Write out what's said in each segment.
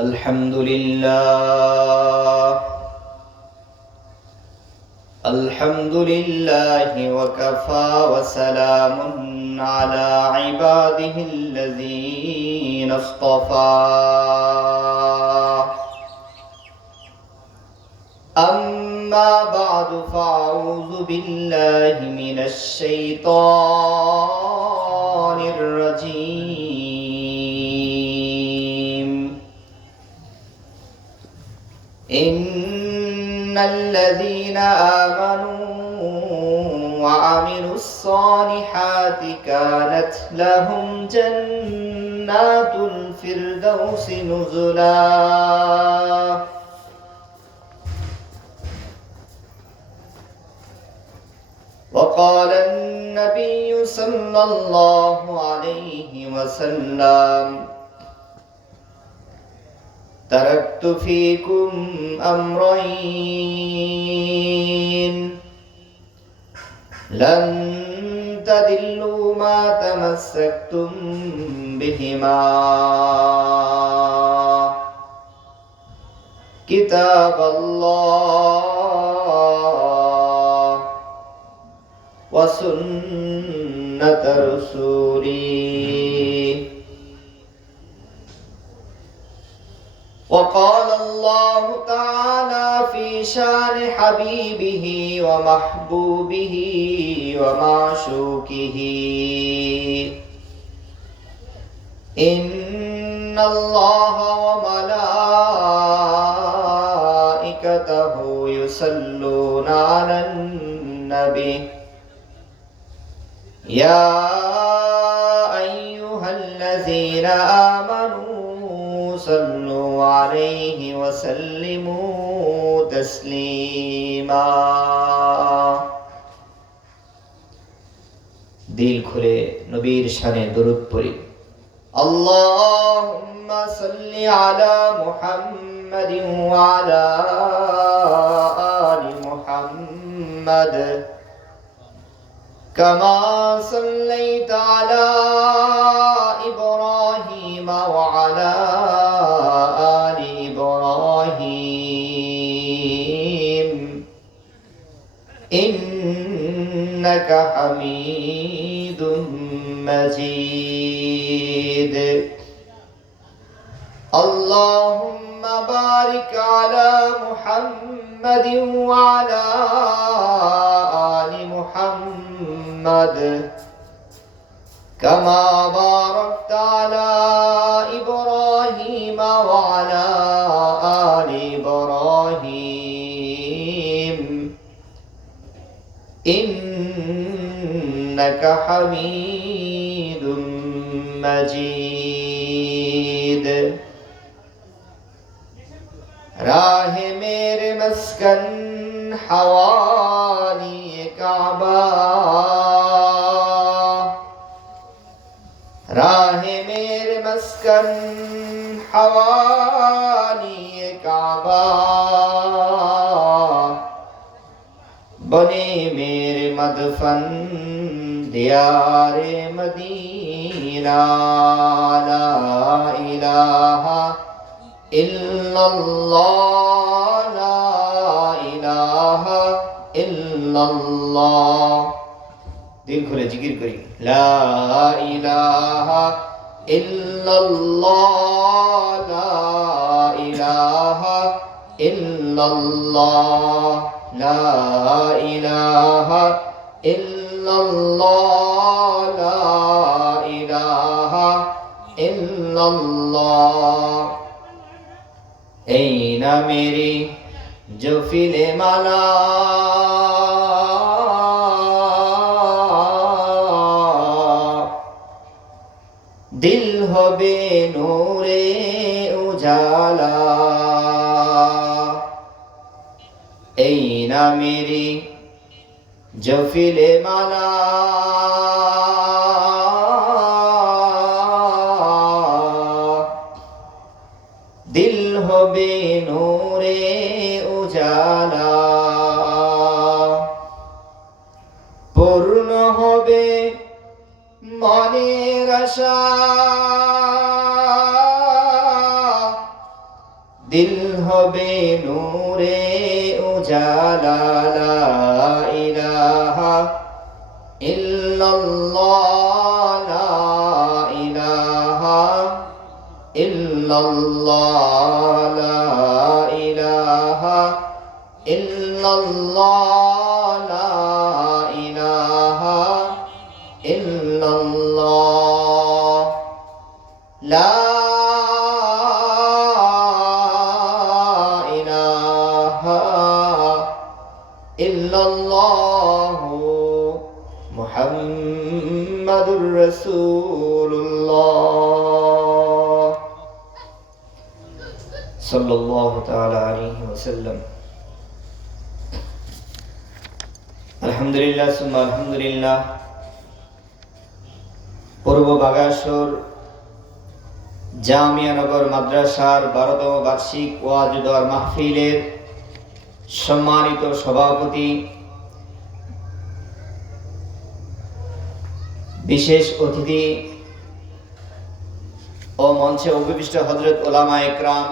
الحمد لله الحمد لله وكفى وسلام على عباده الذين اصطفى أما بعد فأعوذ بالله من الشيطان الرجيم إن الذين آمنوا وعملوا الصالحات كانت لهم جنات الفردوس نزلا وقال النبي صلى الله عليه وسلم تركت فيكم أمرين لن تضلوا ما تمسكتم بهما كتاب الله وسنة رسوله. وقال الله تعالى في شان حبيبه ومحبوبه ومعشوقه إن الله وملائكته يصلون على النبي يا أيها الذين آمنوا صلوا عليه وسلموا تسليما. দিল খুলে নবীর শানে দরুদ পড়ি। আল্লাহুম্মা সাল্লি আলা মুহাম্মাদিন ওয়া আলা আলি মুহাম্মাদ كما صليت على إبراهيم وعلى آل إبراهيم إنك حميد مجيد. اللهم بارك على محمد وعلى آل محمد كما باركت على إبراهيم وعلى آل إبراهيم إنك حميد مجيد. راہ میرے مسکن حوالی کعبہ راہ میرے مسکن حوالی کعبہ بنے میرے مدفن دیار مدینہ لا الہ الا اللہ لا الہ الا اللہ. দিল খুলে জিকির করি লা ইলাহা ইল্লাল্লাহ লা ইলাহা ইল্লাল্লাহ লা ইলাহা ইল্লাল্লাহ লা ইলাহা ইল্লাল্লাহ. এই না মেরি জফিলে মালা দিল হবে নূরে উজালা. এই না মেরি জফিলে মালা দিল হবে নূরে উজালা. পূর্ণ হবে মনের আশা দিল হবে নূরে উজালা, লা ইলাহা ইল্লাল্লাহ, লা ইলাহা ইল্লাল্লাহ, লা ইলাহা ইল্লাল্লাহ, লা ইলাহা ইল্লাল্লাহ, লা ইলাহা ইল্লাল্লাহ মুহাম্মাদুর রাসূলুল্লাহ সাল্লাল্লাহু তাআলা আলাইহি ওয়াসাল্লাম। আলহামদুলিল্লাহ সুম্মা আলহামদুলিল্লাহ। পূর্ব বাগাসর জামিয়া নগর মাদ্রাসার 12তম বার্ষিক ওয়াজ দোয়ার মাহফিলের সম্মানিত সভাপতি, বিশেষ অতিথি ও মঞ্চে উপবিষ্ট হযরত উলামা ইকরাম,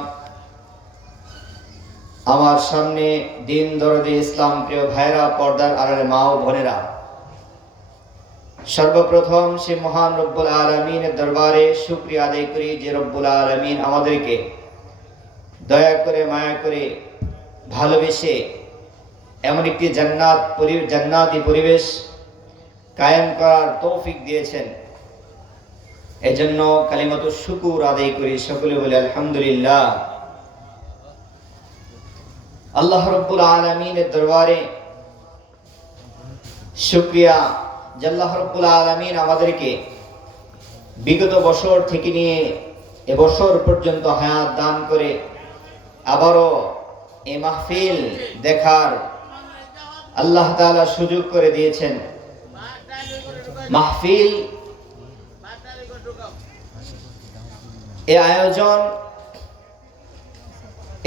আমার সামনে দিন দরদে ইসলাম প্রিয় ভাইরা, পর্দার আড়ালে মা ও বোনেরা, সর্বপ্রথম সে মহান রব্বুল আলামিনের দরবারে শুকরিয়া আদায় করি যে রব্বুল আলামিন আমাদেরকে দয়া করে, মায়া করে, ভালোবেসে এমন একটি জান্নাতি পরিবেশ কায়েম করার তৌফিক দিয়েছেন। এজন্য কালিমাতুশ শুকুর আদায় করি, সকলে বলে আলহামদুলিল্লাহ। আল্লাহ রব্বুল আলামিনের দরবারে শুকরিয়া যে আল্লাহ রব্বুল আলামিন আমাদেরকে বিগত বছর থেকে নিয়ে এবছর পর্যন্ত হায়াত দান করে আবারও এই মাহফিল দেখার আল্লাহ তাআলা সুযোগ করে দিয়েছেন। মাহফিল এই আয়োজন,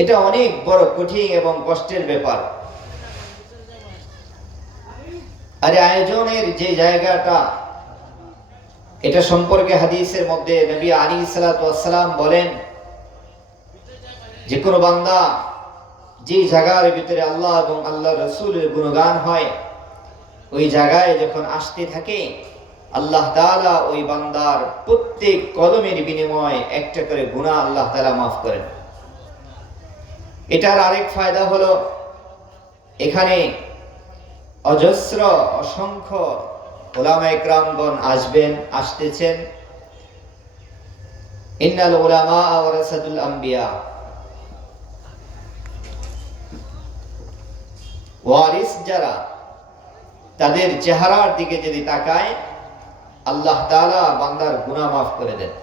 এটা অনেক বড় কঠিন এবং কষ্টের ব্যাপার। আর আয়োজনের যে জায়গাটা, এটা সম্পর্কে হাদিসের মধ্যে নবী আলাইহিস সালাতু ওয়াস সালাম বলেন যে কোনো বান্দা যে জায়গার ভিতরে আল্লাহ এবং আল্লাহর রাসূলের গুণগান হয়, ওই জায়গায় যখন আসতে থাকে, আল্লাহ তাআলা ওই বান্দার প্রত্যেক কদমের বিনিময়ে একটা করে গুনাহ আল্লাহ তাআলা মাফ করেন। এটার আরেক ফায়দা হলো, এখানে অজস্র অসংখ্য উলামা ইকরামগণ আসতেছেন। ইন্নাল উলামা ওয়ারাসাতুল আম্বিয়া, ওয়ারিস যারা, তাদের চেহারার দিকে যদি তাকায়, আল্লাহ তাআলা বান্দার গুনাহ মাফ করে দেন।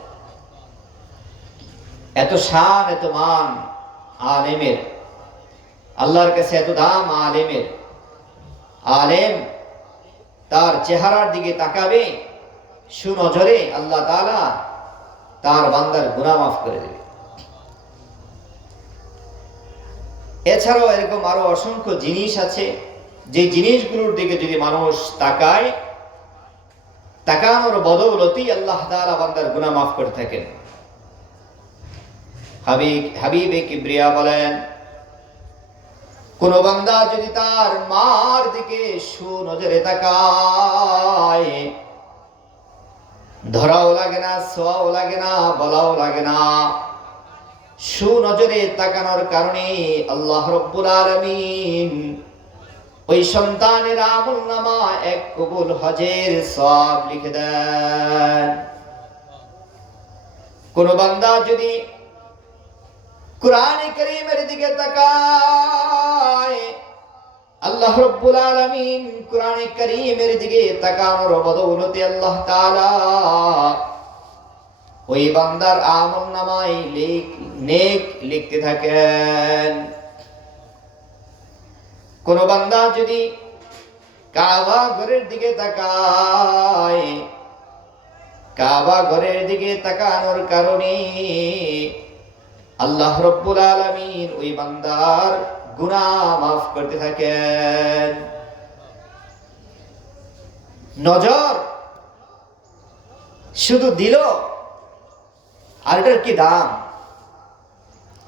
এত শান, এত মান আলেমের, আল্লাহর কাছে এত দাম আলেমের। আলেম তার চেহারার দিকে তাকাবে, সুনজরে আল্লাহ তাআলা তার বান্দার গুনাহ মাফ করে দেবে। এছাড়াও এরকম আরো অসংখ্য জিনিস আছে, যে জিনিসগুলোর দিকে যদি মানুষ তাকায়, তাকানোর বদৌলতেই আল্লাহ তাআলা বান্দার গুনাহ মাফ করে থাকেন। হাবিবে কিবরিয়া বলেন, কোন বান্দা যদি তার মার দিকে সুনজরে তাকায়, ধরাও লাগে না, ছোঁয়াও লাগে না, বলাও লাগে না, সুনজরে তাকানোর কারণে আল্লাহ রব্বুল আলামিন ওই সন্তানের আমলনামা এক কবুল হজের সওয়াব লিখে দেন। কোন বান্দা যদি কুরআনে কারীমের দিকে তাকায়, আল্লাহ রব্বুল আলামিন কুরআনে কারীমের দিকে তাকানোর বদৌলতে আল্লাহ তাআলা ওই বান্দার আমলনামায় নেক লিখতে থাকেন। কোন বান্দা যদি কাবা ঘরের দিকে তাকায়, কাবা ঘরের দিকে তাকানোর কারণে আল্লাহ রব্বুল আলামিন ওই বান্দার গুনাহ মাফ করতে থাকেন। নজর শুধু দিল, আর এটার কি দাম!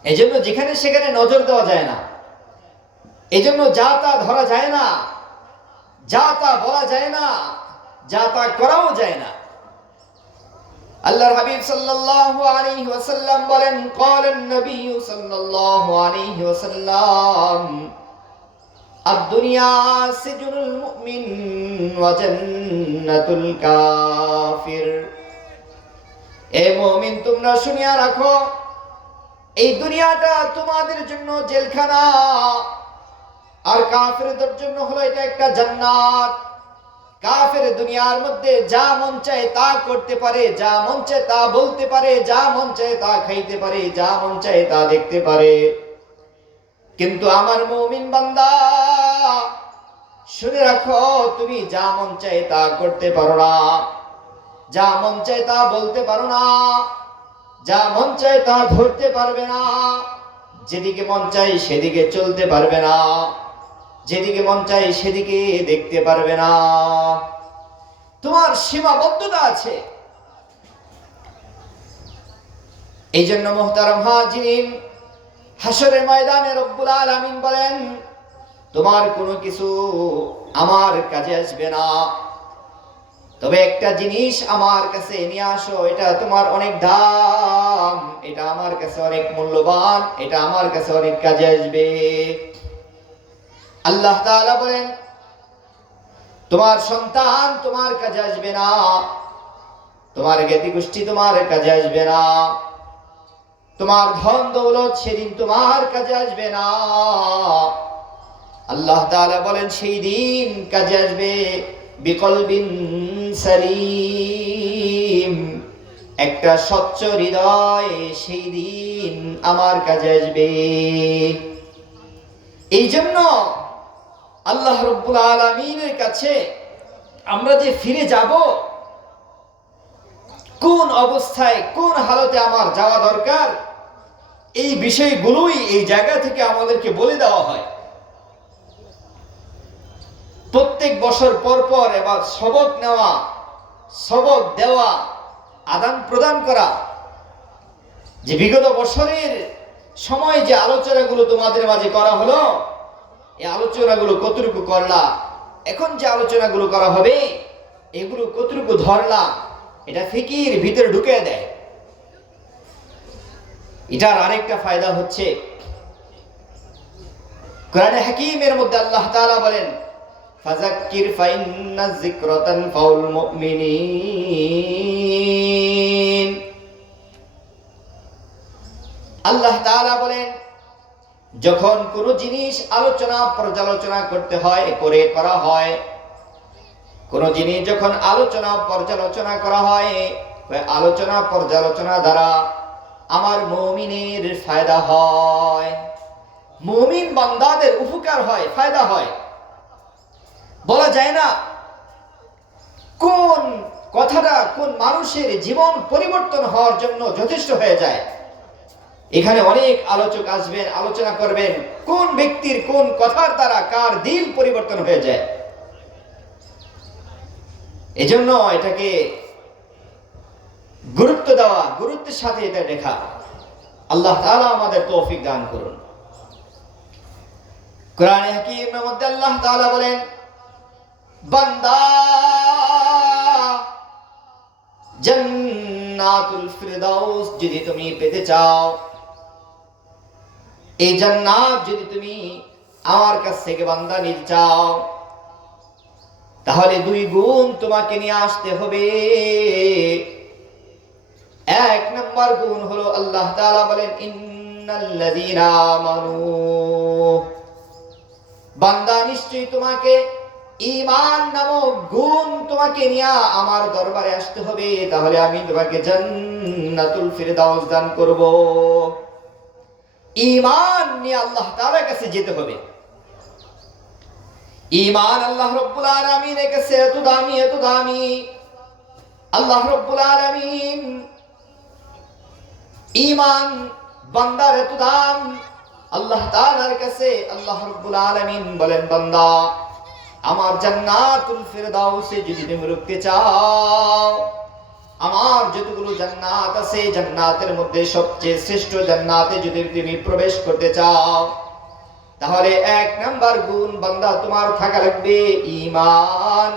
এজন্য যেখানে সেখানে নজর দেওয়া যায় না, এজন্য যা তা ধরা যায় না, যা তা বলা যায় না, যা তা করাও যায় না। আল্লাহর হাবিব সাল্লাল্লাহু আলাইহি ওয়াসাল্লাম বলেন, ক্বালান নবী সাল্লাল্লাহু আলাইহি ওয়াসাল্লাম, আদ-দুনিয়া সিজনুল মুমিন ওয়া জান্নাতুল কাফির। এ মুমিন, তোমরা শুনিয়া রাখো, এই দুনিয়াটা তোমাদের জন্য জেলখানা, আর কাফেরদের জন্য হলো এটা একটা জান্নাত। কাফের দুনিয়ার মধ্যে যা মন চায় তা করতে পারে, যা মন চায় তা বলতে পারে, যা মন চায় তা খাইতে পারে, যা মন চায় তা দেখতে পারে। কিন্তু আমার মুমিন বান্দা, শুনে রাখো, তুমি যা মন চায় তা করতে পারো না, যা মন চায় তা বলতে পারো না, যা মন চায় তা ধরতে পারবে না, যেদিকে মন চায় সেদিকে চলতে পারবে না, যেদিকে মন চায় সেদিকে দেখতে পারবে না। তোমার সীমাবদ্ধতা আছে। এই জন্য মুহতারাম হাজিরিন, হাসরের ময়দানে রব্বুল আলামিন বলেন, তোমার কোনো কিছু আমার কাজে আসবে না, তবে একটা জিনিস আমার কাছে নিয়ে আসো, এটা তোমার অনেক দাম, এটা আমার কাছে অনেক মূল্যবান, এটা আমার কাছে অনেক কাজে আসবে। আল্লাহ তাআলা বলেন, তোমার সন্তান তোমার কাজে আসবে না, তোমার জ্ঞাতি গোষ্ঠী তোমার কাজে আসবে না, তোমার ধন দৌলত সেদিন তোমার কাজে আসবে না। আল্লাহ তাআলা বলেন, সেই দিন কাজে আসবে বিকলবিন সালিম, একটা স্বচ্ছ হৃদয় সেই দিন আমার কাজে আসবে। এই জন্য আল্লাহ রাব্বুল আলামিনের কাছে আমরা যে ফিরে যাব, কোন অবস্থায় কোন হালতে আমার যাওয়া দরকার, এই বিষয়গুলোই এই জায়গা থেকে আমাদেরকে বলে দেওয়া হয়। প্রত্যেক বছর পর পর এবার সবক নেওয়া, সবক দেওয়া, আদান প্রদান করা, যে বিগত বছরের সময় যে আলোচনাগুলো তোমাদের মাঝে করা হলো, এই আলোচনাগুলো কতটুকু করলা, এখন যে আলোচনাগুলো করা হবে এগুলো কতটুকু ধরলা, এটা ফিকির ভিতরে ঢুকে দেয়। এটার আরেকটা ফায়দা হচ্ছে, কোরআনে হাকিমের মধ্যে আল্লাহ তাআলা বলেন, ফাযাক্কির ফাইন্না যিকরা তানফাউল মুমিনিন। আল্লাহ তাআলা বলেন, যখন কোন জিনিস আলোচনা পর্যালোচনা করতে হয়, করা হয়, কোন জিনিস যখন আলোচনা পর্যালোচনা করা হয়, আলোচনা পর্যালোচনা দ্বারা আমার মুমিনের ফায়দা হয়, মুমিন বান্দাদের উপকার হয়, ফায়দা হয়। বলা যায় না কোন কথাটা কোন মানুষের জীবন পরিবর্তন হওয়ার জন্য যথেষ্ট হয়ে যায়। এখানে অনেক আলোচক আসবেন, আলোচনা করবেন, কোন ব্যক্তির কোন কথার দ্বারা কার দিল পরিবর্তন হয়ে যায়। এজন্য এটাকে গুরুত্ব দেওয়া, গুরুত্বের সাথে এটা দেখা। আল্লাহ তাআলা আমাদের তৌফিক দান করুন। কোরআনে হাকিমের মধ্যে আল্লাহ তাআলা বলেন, বান্দা, জান্নাতুল ফিরদাউস যদি তুমি পেতে চাও, এই জান্নাত যদি তুমি আমার কাছ থেকে বান্দা নিতে চাও, তাহলে দুই গুণ তোমাকে নিয়ে আসতে হবে। এক নম্বর গুণ হলো, আল্লাহ তাআলা বলেন, ইন্নাল্লাযীনা আমানু, বান্দা নিশ্চয়ই তোমাকে ঈমান নামক গুণ তোমাকে নিয়ে আমার দরবারে আসতে হবে, তাহলে আমি তোমাকে জান্নাতুল ফিরদাউস দান করব। ঈমান নিয়ে আল্লাহ তাআলার কাছে যেতে হবে। ঈমান আল্লাহ রাব্বুল আলামিনের কাছে এত দামি, এত দামি। আল্লাহ রাব্বুল আলামিন ঈমান বান্দার এত দাম, আল্লাহ তাআলার কাছে আল্লাহ রাব্বুল আলামিন বলেন, বান্দা, আমার জান্নাতুল ফিরদাউসে যদি তুমি ঢুকতে চাও, আমার যতগুলো জান্নাত আছে জান্নাতের মধ্যে সবচেয়ে শ্রেষ্ঠ জান্নাতে যদি তুমি প্রবেশ করতে চাও, তাহলে এক নাম্বার গুণ বান্দা তোমার থাকা লাগবে ঈমান।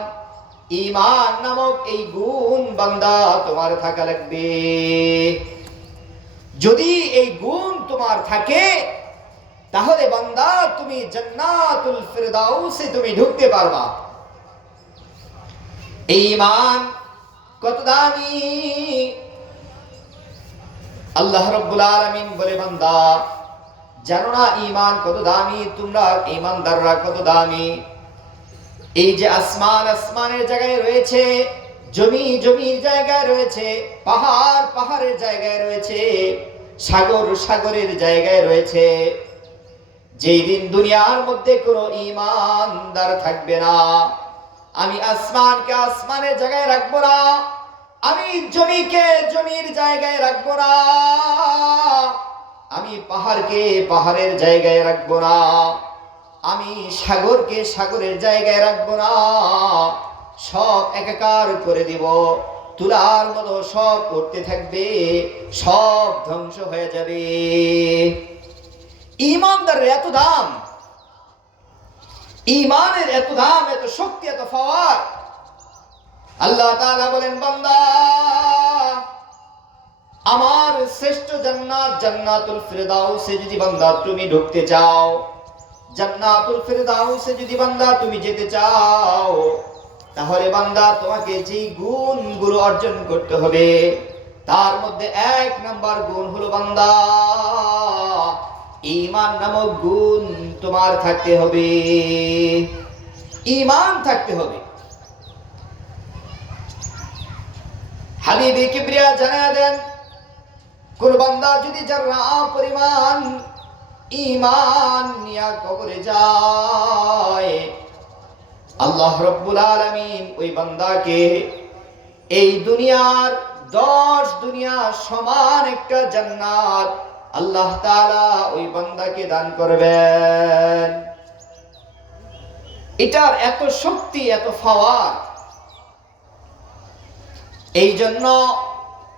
ঈমান নামক এই গুণ বান্দা তোমার থাকা লাগবে। যদি এই গুণ তোমার থাকে, তাহলে বান্দা তুমি জান্নাতুল ফিরদাউসে তুমি ঢুকতে পারবা। এই ঈমান কত দামি! আল্লাহ রাব্বুল আলামিন বলে, বান্দা জানো না ঈমান কত দামি? তোমরা ঈমানদাররা কত দামি? এই যে আসমান আসমানের জায়গায় রয়েছে, জমি জমির জায়গায় রয়েছে, পাহাড় পাহাড়ের জায়গায় রয়েছে, সাগর সাগরের জায়গায় রয়েছে, যেই দিন দুনিয়ার মধ্যে কোনো ঈমানদার থাকবে না, আমি আসমানকে আসমানের জায়গায় রাখবো না, আমি জমিকে জমির জায়গায় রাখবো না, আমি পাহাড়কে পাহাড়ের জায়গায় রাখবো না, আমি সাগরকে সাগরের জায়গায় রাখবো না, সব একাকার করে দিব, তুলার মতো সব উঠতে থাকবে, সব ধ্বংস হয়ে যাবে। ঈমানদারের এত দাম, ঈমানের এত দাম, এত শক্তি, এত পাওয়ার। আল্লাহ তাআলা বলেন, বান্দা আমার শ্রেষ্ঠ জান্নাত জান্নাতুল ফিরদাউসে যদি বান্দা তুমি ঢুকতে চাও, জান্নাতুল ফিরদাউসে যদি বান্দা তুমি যেতে চাও, তাহলে বান্দা তোমাকে যে গুণগুলো অর্জন করতে হবে, তার মধ্যে এক নাম্বার গুণ হলো বান্দা ঈমান নামক গুণ তোমার থাকতে হবে। ঈমান থাকতে হবে। হাবিবে কিবরিয়া জানায়া দেন, কোন বান্দা যদি যারা পরিমাণ ঈমান নিয়ে কবরে যায়, আল্লাহ রাব্বুল আলামিন ওই বান্দাকে এই দুনিয়ার 10 দুনিয়া সমান একটা জান্নাত আল্লাহ তাআলা ওই বান্দাকে দান করবেন। এটার এত শক্তি, এত পাওয়ার। এই জন্য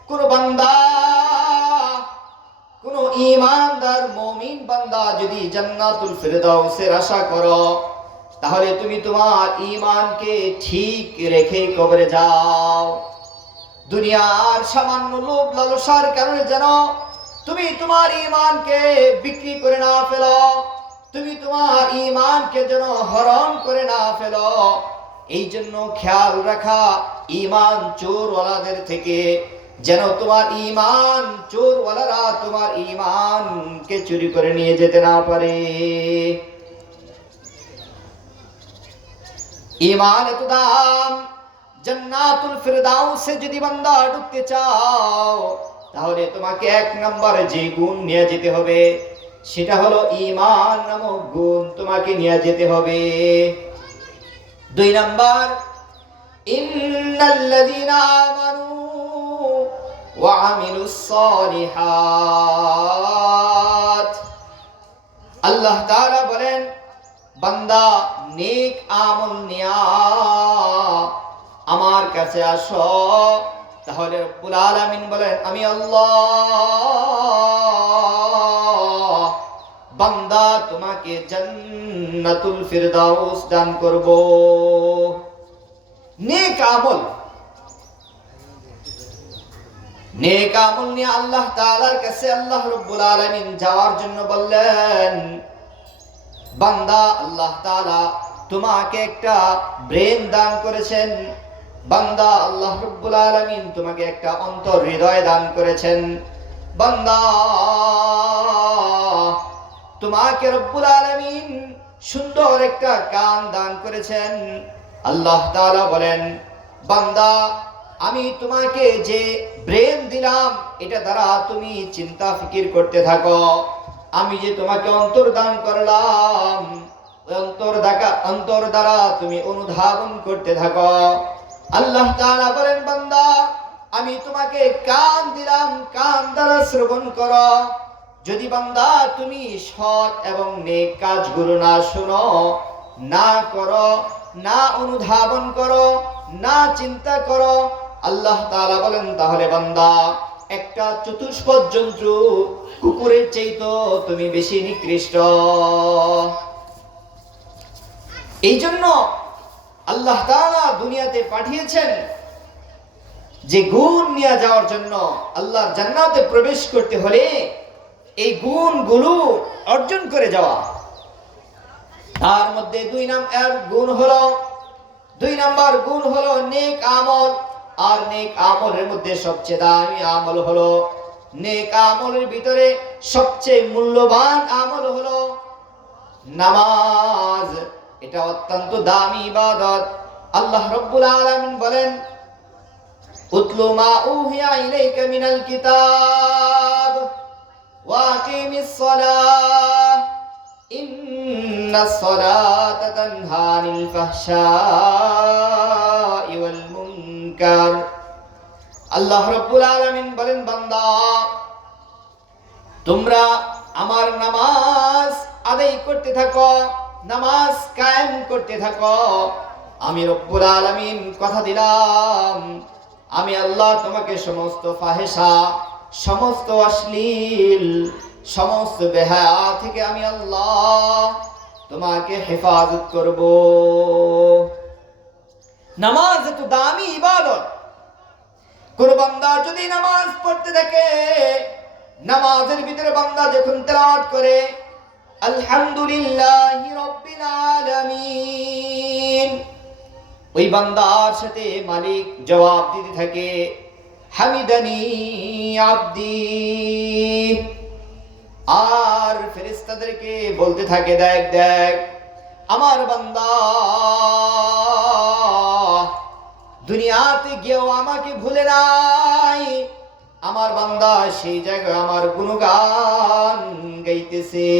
কোন বান্দা, কোন ঈমানদার মুমিন বান্দা যদি জান্নাতুল ফিরদাউসের আশা করো, তাহলে তুমি তোমার ঈমানকে ঠিক রেখে কবরে যাও। দুনিয়ার সামান্য লোভ লালসার কারণে যেন তুমি তোমার ঈমানকে বিক্রি করে না ফেলো, তুমি তোমার ঈমানকে যেন হরণ করে না ফেলো। এই জন্য খেয়াল রাখা ঈমান চোরওয়ালাদের থেকে, যেন তোমার ঈমান চোরওয়ালারা তোমার ঈমানকে চুরি করে নিয়ে যেতে না পারে। ঈমান এত দাম। জান্নাতুল ফিরদাউসে যদি বান্দা ঢুকতে চাও, তাহলে তোমাকে এক নম্বরে যে গুণ নিয়ে যেতে হবে, সেটা হলো ঈমান নামক গুণ তোমাকে নিয়ে যেতে হবে। 2 নাম্বার, ইন্নাল্লাযীনা আমানু ওয়া আমিলুস সালিহাত। আল্লাহ তাআলা বলেন, বান্দা নেক আমল নিয়া আমার কাছে আসো, তাহলে রব্বুল আলামিন বলেন, আমি আল্লাহ বান্দা তোমাকে জান্নাতুল ফিরদাউস দান করব। নেক আমল, নেক আমল নিয়ে আল্লাহ তাআলার কাছে আল্লাহ রব্বুল আলামিন যাওয়ার জন্য বললেন, বান্দা আল্লাহ তাআলা তোমাকে একটা ব্রেন দান করেছেন, বান্দা আল্লাহ রব্বুল আলামিন তোমাকে একটা অন্তর হৃদয় দান করেছেন, বান্দা তোমাকে রব্বুল আলামিন সুন্দর একটা কান দান করেছেন। আল্লাহ তাআলা বলেন, বান্দা আমি তোমাকে যে ব্রেন দিলাম, এটা দ্বারা তুমি চিন্তা ফিকির করতে থাকো। আমি যে তোমাকে অন্তর দান করলাম, অন্তর দ্বারা তুমি অনুধাবন করতে থাকো। আল্লাহ তাআলা বলেন, বান্দা আমি তোমাকে কান দিলাম, কান দ্বারা শ্রবণ করো। যদি বান্দা তুমি সৎ এবং নেক কাজগুলো না শোনো, না করো, না অনুধাবন করো, না চিন্তা করো, আল্লাহ তাআলা বলেন, তাহলে বান্দা একটা চতুষ্পদ জন্তু কুকুরের চাইতে তুমি বেশি নিকৃষ্ট। এই জন্য আল্লাহ তাআলা দুনিয়াতে পাঠিয়েছেন যে গুণ নিয়ে যাওয়ার জন্য। আল্লাহর জান্নাতে প্রবেশ করতে হলে এই গুণগুলো অর্জন করে যাওয়া। তার মধ্যে দুই নাম্বার গুণ হলো নেক আমল। আর নেক আমলের মধ্যে সবচেয়ে দামি আমল হলো, নেক আমলের ভিতরে সবচেয়ে মূল্যবান আমল হলো নামাজ। এটা অত্যন্ত দামি ইবাদত। আল্লাহ রাব্বুল আলামিন বলেন, উতলু মা উহিয়া ইলাইকা মিনাল কিতাব ওয়া আকিমিস সালাহ ইন্নাস সালাতা তানহা আনিল ফাহশাই ওয়াল মুনকার। আল্লাহ রাব্বুল আলামিন বলেন, বান্দা তোমরা আমার নামাজ আদায় করতে থাকো, নামাজ কায়েম করতে থাকো। আমি রব্বুল আলামিন কথা দিলাম, আমি আল্লাহ তোমাকে সমস্ত ফাহেশা, সমস্ত অশ্লীল, সমস্ত বেহায়া থেকে আমি আল্লাহ তোমাকে হেফাজত করব। নামাজ এত দামি ইবাদত। কোন বান্দা যদি নামাজ পড়তে থাকে, নামাজের ভিতরে বান্দা যখন তেলাওয়াত করে আলহামদুলিল্লাহি রাব্বিল আলামিন, ওই বান্দার সাথে মালিক জবাব দিতে থাকে, হামিদানি আব্দি। আর ফেরেশতাদেরকে বলতে থাকে, দেখ দেখ আমার বান্দা দুনিয়াতে গিয়েও আমাকে ভুলে নাই, আমার বান্দা সেই জায়গায় আমার গুণগান গাইতেছে।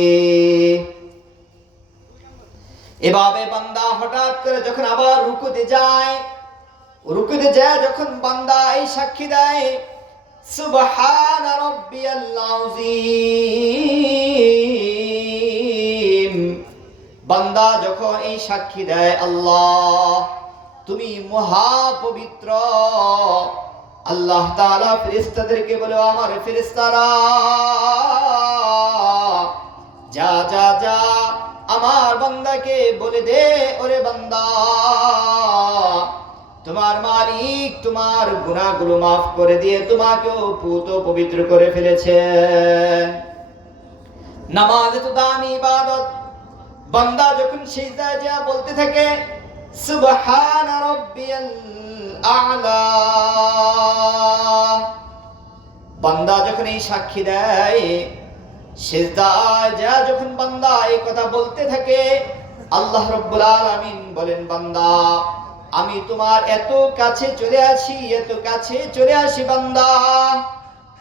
এভাবে বান্দা হঠাৎ করে যখন আবার রুকুতে যায় যখন বান্দা এই সাক্ষী দেয়, সুবহানা রাব্বিয়াল আযীম, বান্দা যখন এই সাক্ষী দেয়, আল্লাহ তুমি মহাপবিত্র, আল্লাহ তাআলা ফেরেশতাদেরকে বলে, আমার ফেরেশতারা যা যা যা আমার বান্দাকে বলে দে, ওরে বান্দা তোমার মালিক তোমার গুনাহগুলো মাফ করে দিয়ে তোমাকেও পুত পবিত্র করে ফেলেছেন। নামাজ তো দামি ইবাদত। বান্দা যখন সিজদায় যা বলতে থাকে সুবহান রাব্বিয়াল আ'লা, বান্দা যখন এই সাক্ষী দেয়, সিজদায় যা যখন বান্দা এই কথা বলতে থাকে, আল্লাহ রাব্বুল আলামিন বলেন, বান্দা আমি তোমার এত কাছে চলে আসি বান্দা,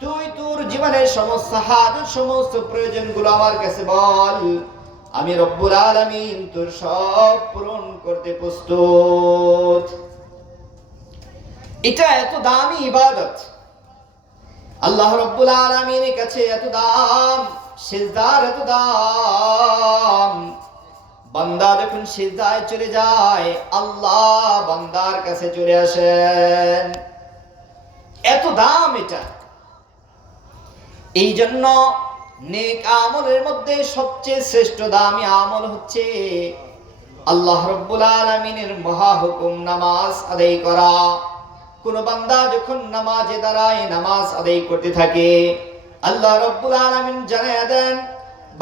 তুই তোর জীবনের সমস্ত হাজাত, সমস্ত প্রয়োজনগুলো আমার কাছে বল, আমি রব্বুল আলামিন তোর সব পূরণ করতে প্রস্তুত। এটা এত দামি ইবাদত, আল্লাহ রব্বুল আলামিনের কাছে এত দাম, সিজদার এত দাম। বান্দা যখন সিজদায় চলে যায়, আল্লাহ বান্দার কাছে চলে আসেন, এত দাম এটা। এই জন্য নেক আমলের মধ্যে সবচেয়ে শ্রেষ্ঠ দামি আমল হচ্ছে আল্লাহ রব্বুল আলামিনের মহা হুকুম নামাজ আদায় করা। কোন বান্দা যখন নামাজে দাঁড়ায়, নামাজ আদায় করতে থাকে, আল্লাহ রব্বুল আলামিন জানায়া দেন,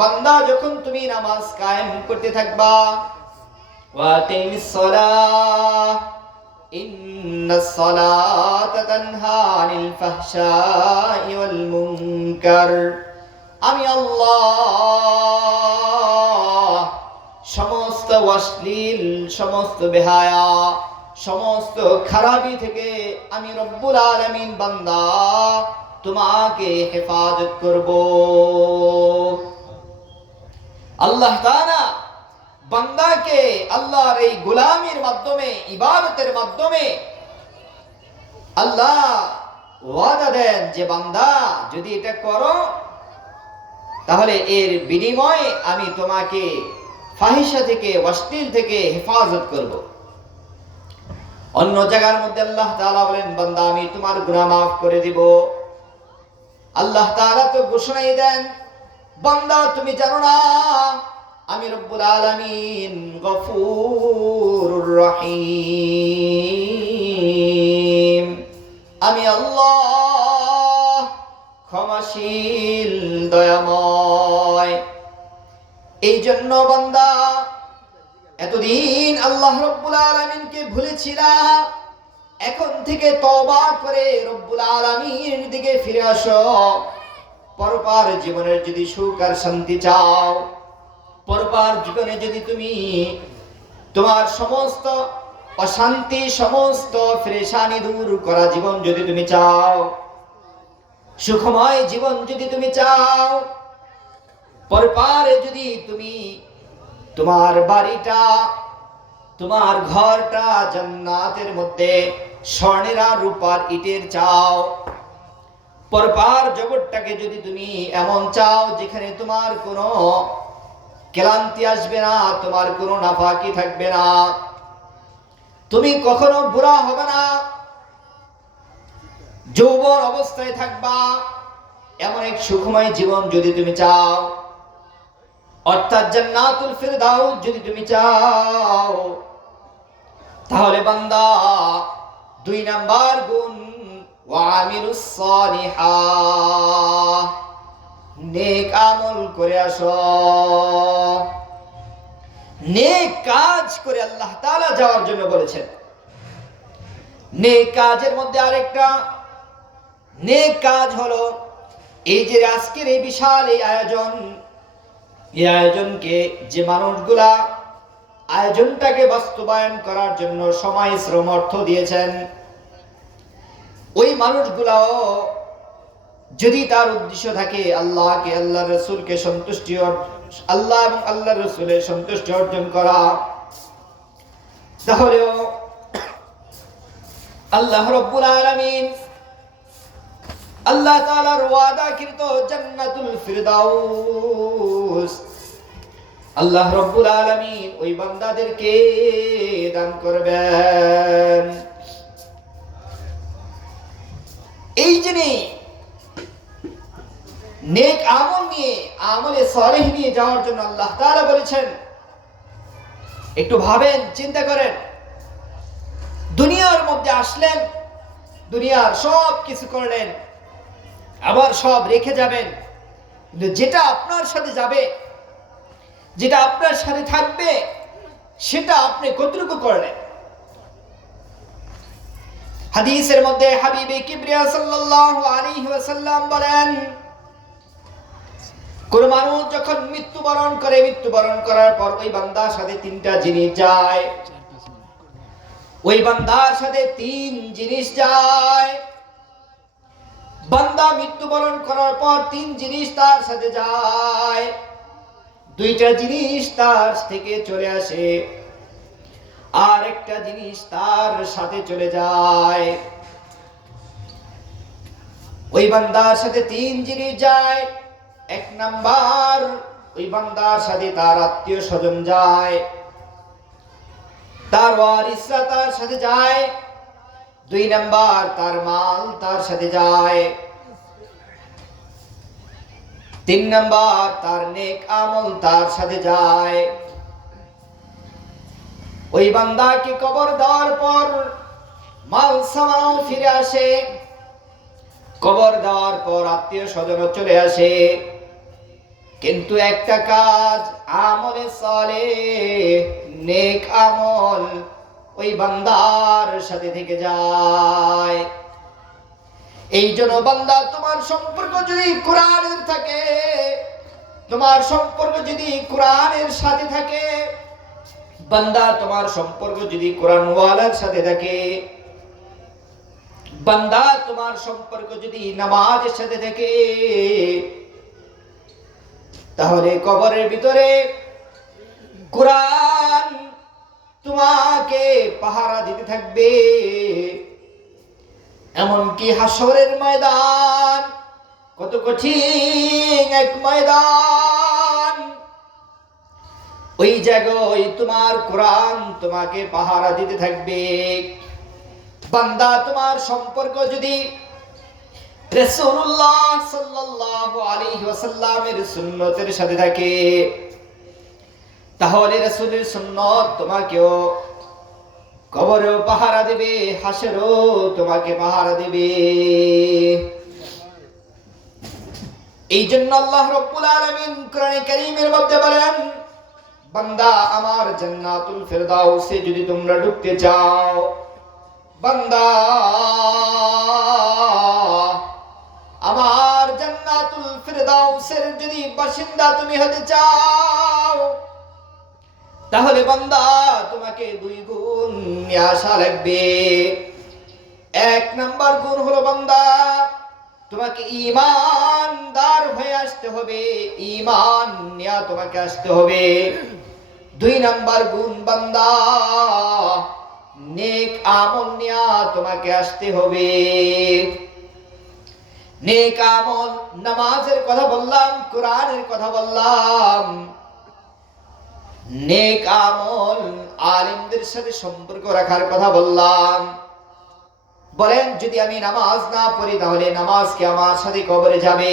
বান্দা যখন তুমি নামাজ কায়েম করতে থাকবা, ওয়াকিমিস সালাহ ইন্নাস সালাতা তানহা আনিল ফাহশাই ওয়াল মুনকার, আমি আল্লাহ সমস্ত অশ্লীল, সমস্ত বেহায়া, সমস্ত খারাপি থেকে আমি রব্বুল আলামিন বান্দা তোমাকে হেফাজত করব। আল্লাহ তাআলা বান্দাকে আল্লাহর এই গোলামির মাধ্যমে, ইবাদতের মাধ্যমে আল্লাহ ওয়াদা দেন যে বান্দা যদি এটা করো তাহলে এর বিনিময়ে আমি তোমাকে ফাহিশা থেকে, অশ্লীল থেকে হেফাজত করব। অন্য জায়গার মধ্যে আল্লাহ তাআলা বলেন, বান্দা আমি তোমার গুনাহ মাফ করে দিব। আল্লাহ তাআলা তো ঘোষণাই দেন, বান্দা তুমি জানো না আমি রব্বুল আলামিন গফুরুর রহিম, আমি আল্লাহ ক্ষমাশীল দয়াময়। এই জন্য বান্দা এতদিন আল্লাহ রব্বুল আলামিনকে ভুলেছিলা, এখন থেকে তওবা করে রব্বুল আলামিনের দিকে ফিরে আসো। পরপার জীবনের যদি সুখ আর শান্তি চাও, পরপার জীবনে যদি তুমি তোমার সমস্ত অশান্তি, সমস্ত পেরেশানি দূর করা জীবন যদি তুমি চাও, সুখময় জীবন যদি তুমি চাও, পরপারে যদি তুমি তোমার বাড়িটা, তোমার ঘরটা জান্নাতের মধ্যে স্বর্ণের আর রূপার ইটের চাও, পরপার জগৎটাকে যদি তুমি এমন চাও যেখানে তোমার কোনো ক্লান্তি আসবে না, তোমার কোনো নাফাকি থাকবে না, তুমি কখনো বুড়া হবে না, যৌবন অবস্থায় থাকবা, এমন এক সুখময় জীবন যদি তুমি চাও, অর্থাৎ জান্নাতুল ফিরদাউস যদি তুমি চাও, তাহলে বান্দা 2 নাম্বার গুণ ওয়ামিলুস সালিহাহ, নেক আমল করে আসো। নেক কাজ করে আল্লাহ তাআলা যাওয়ার জন্য বলেছেন। নেক কাজের মধ্যে আরেকটা নেক কাজ হলো এই যে আজকের এই বিশাল এই আয়োজন, এই আয়োজনকে যে মানুষগুলা আয়োজনটাকে বাস্তবায়ন করার জন্য সময়, শ্রম, অর্থ দিয়েছেন, ওই মানুষগুলাও যদি তার উদ্দেশ্য থাকে আল্লাহকে, আল্লাহ রসুলকে সন্তুষ্টি, আল্লাহ এবং আল্লাহ রসুলের সন্তুষ্টি অর্জন করা, তাহলেও আল্লাহ রব্বুল আলামিন আল্লাহ তাআলার ওয়াদাকৃত জান্নাতুল ফিরদাউস আল্লাহ রব্বুল আলামিন ওই বান্দাদেরকে দান করবেন। এই জন্য নেক আমল নিয়ে, আমলে সালেহ নিয়ে যাওয়ার জন্য আল্লাহ তাআলা বলেছেন, একটু ভাবেন, চিন্তা করেন। দুনিয়ার মধ্যে আসলেন, দুনিয়ার সব কিছু করলেন, আবার সব রেখে যাবেন, কিন্তু যেটা আপনার সাথে যাবে, যেটা আপনার সাথে থাকবে, সেটা আপনি কতটুকু করলেন? হাদিসের মধ্যে হাবিবে কিবরিয়া সাল্লাল্লাহু আলাইহি ওয়াসাল্লাম বলেন, কোন মানুষ যখন মৃত্যুবরণ করে, মৃত্যুবরণ করার পর ওই বান্দার সাথে 3টা জিনিস যায়, ওই বান্দার সাথে 3 জিনিস যায়। বান্দা মৃত্যুবরণ করার পর 3 জিনিস তার সাথে যায়, 2টা জিনিস তার থেকে চলে আসে, আর একটা জিনিস তার সাথে চলে যায়। ওই বান্দার সাথে 3 জিনিস যায়। 1 নাম্বার, ওই বান্দার সাথে তার আত্মীয় স্বজন যায়, তার ওয়ারিসরা তার সাথে যায়। 2 নাম্বার, তার মাল তার সাথে যায়। 3 নাম্বার, তার নেক আমল তার সাথে যায়। ওই বান্দাকে কবর দেওয়ার পর মাল সামাও ফিরে আসে, কবর দেওয়ার পর আত্মীয় স্বজন চলে আসে, কিন্তু একটা কাজ, আমলে সালেহ, নেক আমল ওই বান্দার সাথে থেকে যায়। এই জন্য বান্দা, তোমার সম্পর্ক যদি কোরআনের থাকে, তোমার সম্পর্ক যদি কোরআনের সাথে থাকে, বান্দা তোমার সম্পর্ক যদি কোরআনওয়ালার সাথে থাকে, বান্দা তোমার সম্পর্ক যদি নামাজের সাথে থাকে, তাহলে কবরের ভিতরে কোরআন তোমাকে পাহারা দিতে থাকবে। এমনকি হাসরের ময়দান, কত কঠিন এক ময়দান, ওই জায়গায় তোমার কোরআন তোমাকে পাহারা দিতে থাকবে। বান্দা তোমার সম্পর্ক যদি রাসূলুল্লাহ সাল্লাল্লাহু আলাইহি ওয়াসাল্লামের সুন্নতের সাথে থাকে, তাহলে রাসূলের সুন্নত তোমাকেও কবরেও পাহারা দেবে, হাসরেও তোমাকে পাহারা দেবে। এই জন্য আল্লাহ রাব্বুল আলামিন কোরআনে কারীমের মধ্যে বলেন, বান্দা আমার জান্নাতুল ফিরদাউসে যদি তোমরা ঢুকতে চাও, বান্দা আমার জান্নাতুল ফিরদাউসের যদি বাসিন্দা তুমি হতে চাও, তাহলে বান্দা তোমাকে দুই গুণ নিয়ে আসা লাগবে। এক নাম্বার গুণ হলো বান্দা তোমাকে ঈমানদার হয়ে আসতে হবে, ঈমান নিয়ে তোমাকে আসতে হবে। দুই নাম্বার গুণ বান্দা নেক আমল নিয়ে তোমাকে আসতে হবে। নেক আমল, নামাজের কথা বললাম, কোরআনের কথা বললাম। নেক আমল, আলেমদের সাথে সম্পর্ক রাখার কথা বললাম। বলেন, যদি আমি নামাজ না পড়ি তাহলে নামাজ কি আমার সাথে কবরে যাবে?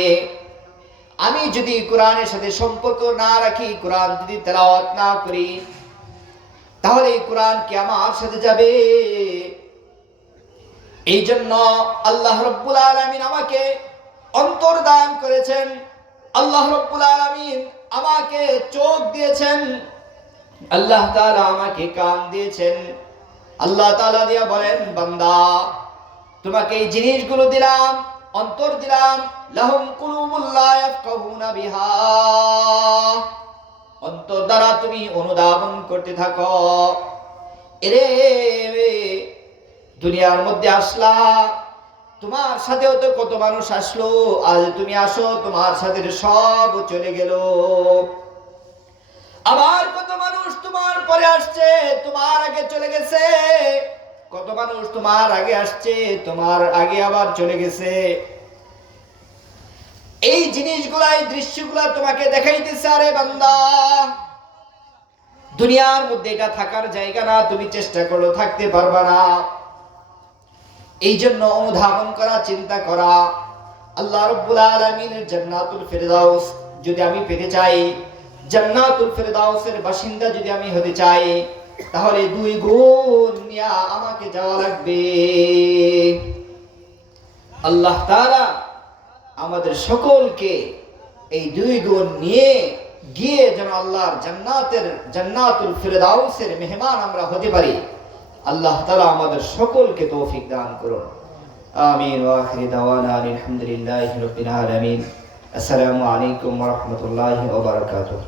আমি যদি কোরআনের সাথে সম্পর্ক না রাখি, কোরআন যদি তেলাওয়াত না করি, তাহলে এই কোরআন কি আমার সাথে যাবে? এই জন্য আল্লাহ রাব্বুল আলামিন আমাকে অন্তর দান করেছেন, আল্লাহ রাব্বুল আলামিন আমাকে চোখ দিয়েছেন, আল্লাহ তাআলা আমাকে কান দিয়েছেন। আল্লাহ তাআলা দিয়া বলেন, বান্দা তোমাকে এই জিনিসগুলো দিলাম, অন্তর দিলাম। লাহুম কুলুবুল লা ইয়াফকাহুনা বিহা, অন্তর দ্বারা তুমি অনুধাবন করতে থাকো। এরে দুনিয়ার মধ্যে আসলা, তোমার সাথেও তো কত মানুষ আসলো, আজ তুমি আসো, তোমার সাথে সব চলে গেল। আবার কত মানুষ তোমার পরে আসছে, তোমার আগে চলে গেছে। কত মানুষ তোমার আগে আসছে, তোমার আগে আবার চলে গেছে। এই জিনিসগুলা, এই দৃশ্যগুলা তোমাকে দেখাইতেছে। আরে বান্দা, দুনিয়ার মধ্যে এটা থাকার জায়গা না, তুমি চেষ্টা করো থাকতে পারবা না। এই জন্য অনুধাবন করা, চিন্তা করা। আল্লাহ রাব্বুল আলামিনের জান্নাতুল ফিরদাউস যদি আমি পেতে চাই, জান্নাতুল ফিরদাউসের বাসিন্দা যদি আমি হতে চাই, তাহলে দুই গুণ নিয়ে আমাকে যাওয়া লাগবে। আল্লাহ তাআলা আমাদের সকলকে এই দুই গুণ নিয়ে গিয়ে যেন আল্লাহর জান্নাতুল ফিরদাউসের মেহমান আমরা হতে পারি। আল্লাহ তাআলা আমাদের সকলকে তৌফিক দান করুন। আমিন। ওয়া আখিরু দাওয়ানা আলহামদুলিল্লাহি রাব্বিল আলামিন। আসসালামু আলাইকুম ওয়া রাহমাতুল্লাহি ওয়া বারাকাতুহু।